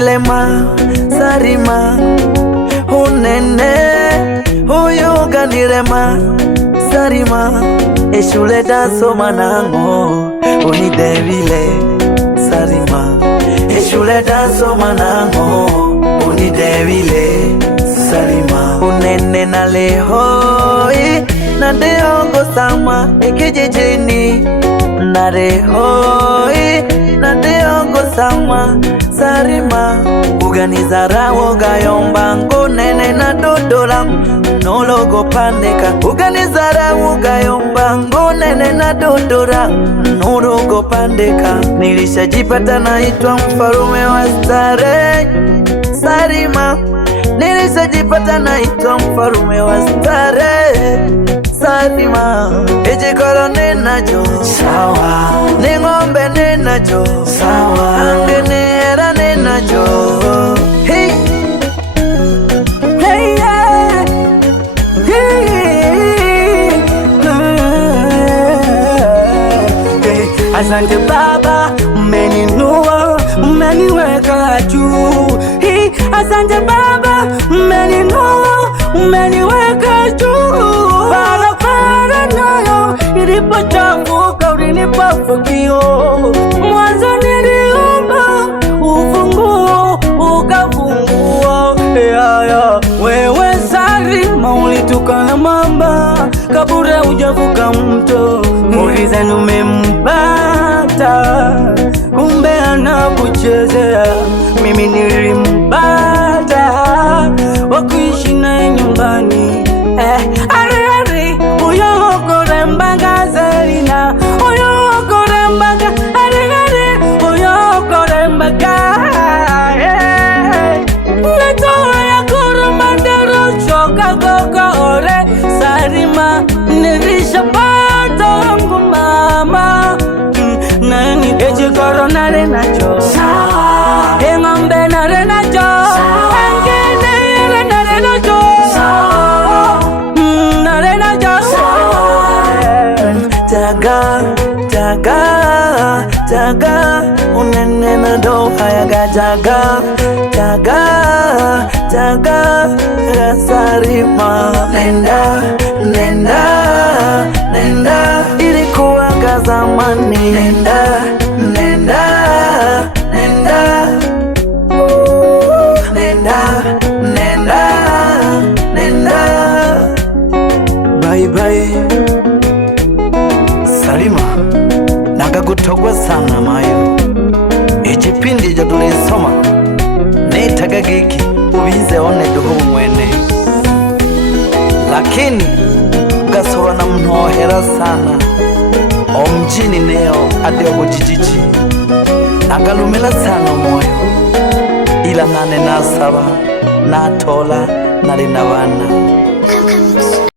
ganilema Sarima unene huyu ganilema Sarima eshule dasoma nango unidevile Sarima eshule dasoma nango unidevile Sarima unene na lehoi na deongo sama ekijijini na lehoi na deongo sama Sarima uganizarawo gayomba ngonene na dodola nologo pandeka uganizarawo gayomba ngonene na dodola nologo pandeka nilishajipata naitwa mfarume wa stare Sarima nilishajipata naitwa mfarume wa stare Sarima ejikolo ninacho sawa ningombe ninacho sawa angenera ninacho hey hey yeah hey asante Baba umeninua umeniweka juu hey asante Baba umeninua umeniweka juu barabara nayo ilipochafuka ulinipa fagio mwanzo niliomba ufunguo ukafungua yaya wewe Sarima ulitukana mamba kabura ujavuka mto ulizani umempata kumbe anakuchezea mimi nilimpata wakuishi naye nyumbani ari uyokore mbaga Selina uyokore mbaga ari uyokore mbaga netoa ya kurumandero choka gogo ore Sarima nilishapata wangu mama nani eji korona renacho sawa engombe na renacho angene na renacho sawa na renacho taga taga taga unene na doha ya taga taga taga Sarima nenda nenda nenda ilikuwa zamani nenda nenda nenda nenda nenda nenda bye bye Sarima nagagutogwa sana mayo ekipindi jo tulisoma netaga giki ubize one duhu mwene lakini gasora na mnohera sana omjini neo adego jijiji nagalumela sana moyo ila nane nasaba natola nali nabana